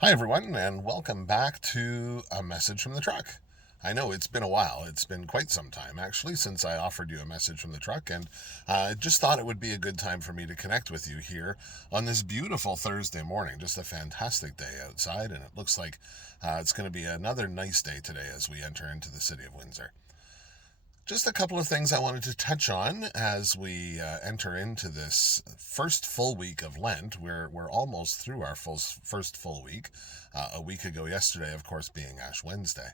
Hi, everyone, and welcome back to A Message from the Truck. I know it's been a while. It's been quite some time, actually, since I offered you a message from the truck, and I just thought it would be a good time for me to connect with you here on this beautiful Thursday morning. Just a fantastic day outside, and it looks like it's going to be another nice day today as we enter into the city of Windsor. Just a couple of things I wanted to touch on as we enter into this first full week of Lent. We're almost through our first full week. A week ago yesterday, of course, being Ash Wednesday.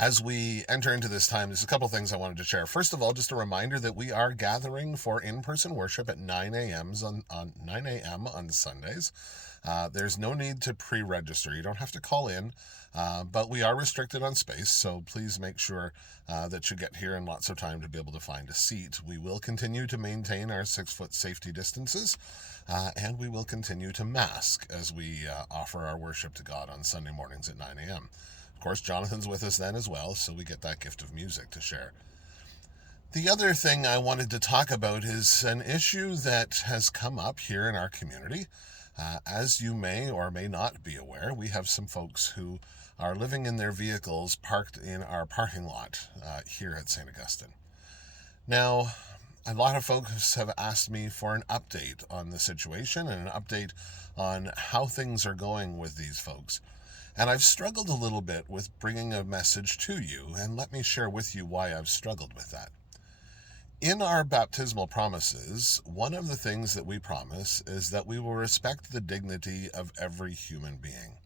As we enter into this time, there's a couple of things I wanted to share. First of all, just a reminder that we are gathering for in-person worship at 9 a.m. on Sundays. There's no need to pre-register. You don't have to call in, but we are restricted on space, so please make sure that you get here in lots of time to be able to find a seat. We will continue to maintain our 6-foot safety distances, and we will continue to mask as we offer our worship to God on Sunday mornings at 9 a.m. Of course, Jonathan's with us then as well, so we get that gift of music to share. The other thing I wanted to talk about is an issue that has come up here in our community. As you may or may not be aware, we have some folks who are living in their vehicles parked in our parking lot here at St. Augustine. Now, a lot of folks have asked me for an update on the situation and an update on how things are going with these folks. And I've struggled a little bit with bringing a message to you, and let me share with you why I've struggled with that. In our baptismal promises, one of the things that we promise is that we will respect the dignity of every human being.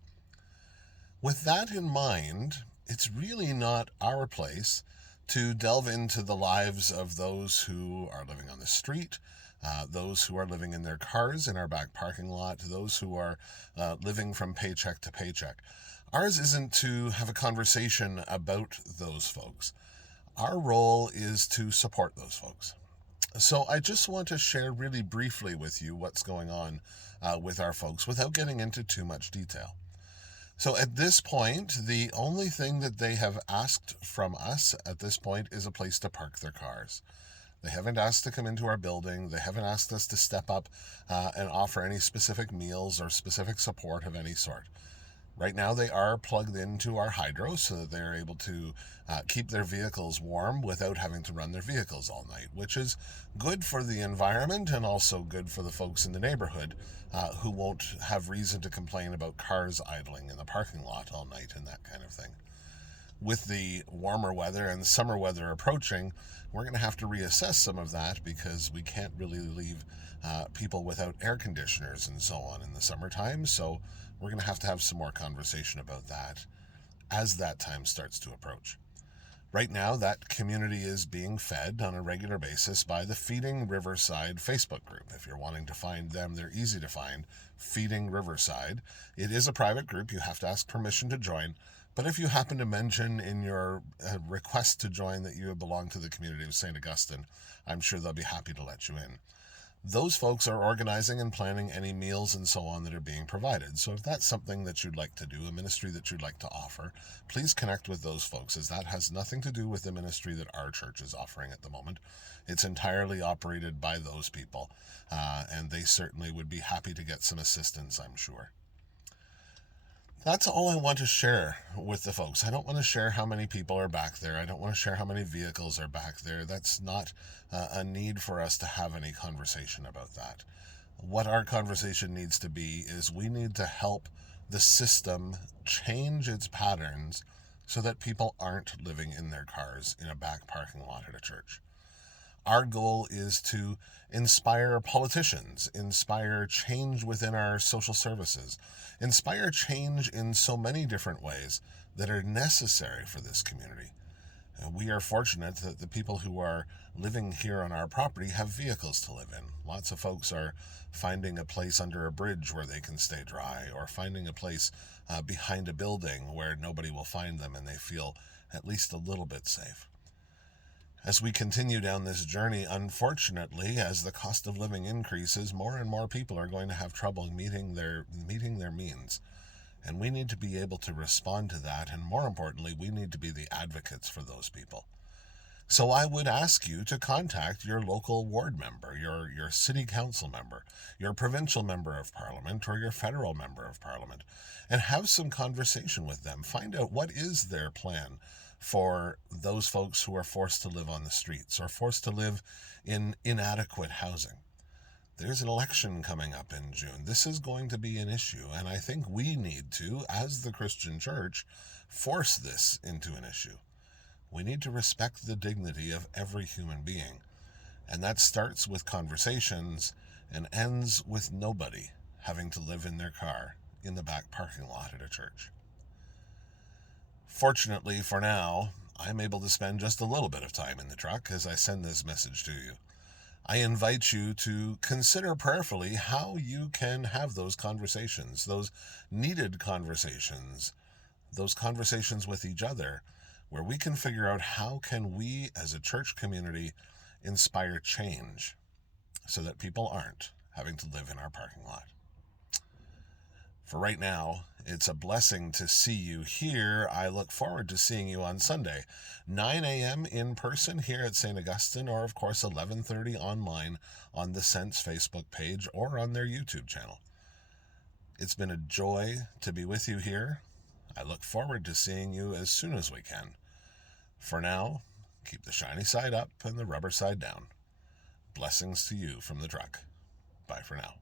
With that in mind, it's really not our place to delve into the lives of those who are living on the street, those who are living in their cars in our back parking lot, those who are living from paycheck to paycheck. Ours isn't to have a conversation about those folks. Our role is to support those folks. So I just want to share really briefly with you what's going on with our folks without getting into too much detail. So at this point, the only thing that they have asked from us at this point is a place to park their cars. They haven't asked to come into our building. They haven't asked us to step up and offer any specific meals or specific support of any sort. Right now, they are plugged into our hydro so that they're able to keep their vehicles warm without having to run their vehicles all night, which is good for the environment and also good for the folks in the neighborhood who won't have reason to complain about cars idling in the parking lot all night and that kind of thing. With the warmer weather and summer weather approaching, we're going to have to reassess some of that because we can't really leave people without air conditioners and so on in the summertime. So we're going to have some more conversation about that as that time starts to approach. Right now, that community is being fed on a regular basis by the Feeding Riverside Facebook group. If you're wanting to find them, they're easy to find. Feeding Riverside. It is a private group. You have to ask permission to join. But if you happen to mention in your request to join that you belong to the community of St. Augustine, I'm sure they'll be happy to let you in. Those folks are organizing and planning any meals and so on that are being provided. So if that's something that you'd like to do, a ministry that you'd like to offer, please connect with those folks, as that has nothing to do with the ministry that our church is offering at the moment. It's entirely operated by those people, and they certainly would be happy to get some assistance, I'm sure. That's all I want to share with the folks. I don't want to share how many people are back there. I don't want to share how many vehicles are back there. That's not a need for us to have any conversation about that. What our conversation needs to be is we need to help the system change its patterns so that people aren't living in their cars in a back parking lot at a church. Our goal is to inspire politicians, inspire change within our social services, inspire change in so many different ways that are necessary for this community. We are fortunate that the people who are living here on our property have vehicles to live in. Lots of folks are finding a place under a bridge where they can stay dry, or finding a place behind a building where nobody will find them and they feel at least a little bit safe. As we continue down this journey, unfortunately, as the cost of living increases, more and more people are going to have trouble meeting their means. And we need to be able to respond to that, and more importantly, we need to be the advocates for those people. So I would ask you to contact your local ward member, your city council member, your provincial member of parliament, or your federal member of parliament, and have some conversation with them. Find out what is their plan for those folks who are forced to live on the streets or forced to live in inadequate housing. There's an election coming up in June. This is going to be an issue, and I think we need to, as the Christian church, force this into an issue. We need to respect the dignity of every human being, and that starts with conversations and ends with nobody having to live in their car in the back parking lot at a church. Fortunately, for now, I'm able to spend just a little bit of time in the truck as I send this message to you. I invite you to consider prayerfully how you can have those conversations, those needed conversations, those conversations with each other, where we can figure out how can we as a church community inspire change so that people aren't having to live in our parking lot. For right now, it's a blessing to see you here. I look forward to seeing you on Sunday, 9 a.m. in person here at St. Augustine, or of course 11:30 online on the Sense Facebook page or on their YouTube channel. It's been a joy to be with you here. I look forward to seeing you as soon as we can. For now, keep the shiny side up and the rubber side down. Blessings to you from the truck. Bye for now.